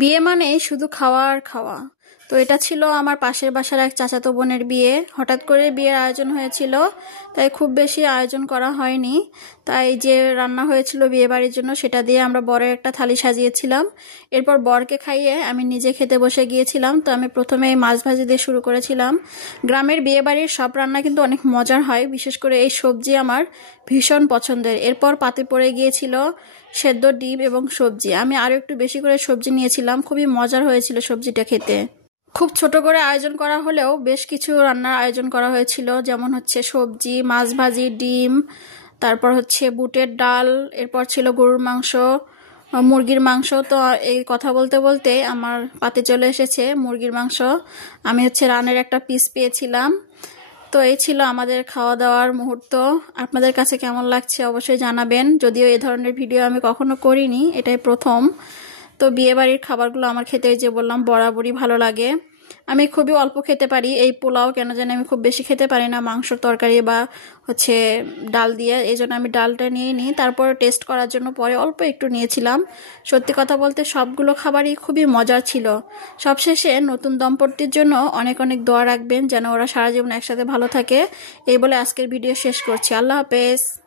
বিয়ে মানেই শুধু খাওয়া আর খাওয়া। তো এটা ছিল আমার পাশের বাসার এক চাচাতো বোনের বিয়ে। হঠাৎ করে বিয়ের আয়োজন হয়েছিল, তাই খুব বেশি আয়োজন করা হয়নি। তাই যে রান্না হয়েছিল বিয়ে বাড়ির জন্য সেটা দিয়ে আমরা বড় একটা থালি সাজিয়েছিলাম। এরপর বরকে খাইয়ে আমি নিজে খেতে বসে গিয়েছিলাম। তো আমি প্রথমে এই মাছ ভাজি দিয়ে শুরু করেছিলাম। গ্রামের বিয়ে বাড়ির সব রান্না কিন্তু অনেক মজার হয়, বিশেষ করে এই সবজি আমার ভীষণ পছন্দের। এরপর পাতে পড়ে গিয়েছিল সেদ্ধ ডিম এবং সবজি। আমি আরো একটু বেশি করে সবজি নিয়েছিলাম, খুবই মজার হয়েছিল সবজিটা খেতে। খুব ছোট করে আয়োজন করা হলেও বেশ কিছু রান্নার আয়োজন করা হয়েছিল, যেমন হচ্ছে সবজি, মাছ ভাজি, ডিম, তারপর হচ্ছে বুটের ডাল, এরপর ছিল গরুর মাংস, মুরগির মাংস। তো এই কথা বলতে বলতে আমার পাতে চলে এসেছে মুরগির মাংস। আমি হচ্ছে রানের একটা পিস পেয়েছিলাম। তো এই ছিল আমাদের খাওয়া দাওয়ার মুহূর্ত। আপনাদের কাছে কেমন লাগছে অবশ্যই জানাবেন। যদিও এই ধরনের ভিডিও আমি কখনো করিনি, এটাই প্রথম। তো বিয়ে বাড়ির খাবারগুলো আমার খেতে, যে বললাম, বরাবরই ভালো লাগে। আমি খুবই অল্প খেতে পারি এই পোলাও, কেন জানি আমি খুব বেশি খেতে পারি না মাংসর তরকারি বা হচ্ছে ডাল দিয়ে, এই জন্য আমি ডালটা নিয়ে নিই। তারপর টেস্ট করার জন্য পরে অল্প একটু নিয়েছিলাম। সত্যি কথা বলতে সবগুলো খাবারই খুবই মজার ছিল। সবশেষে নতুন দম্পতির জন্য অনেক অনেক দোয়া রাখবেন, যেন ওরা সারা জীবন একসাথে ভালো থাকে। এই বলে আজকের ভিডিও শেষ করছি। আল্লাহ হাফেজ।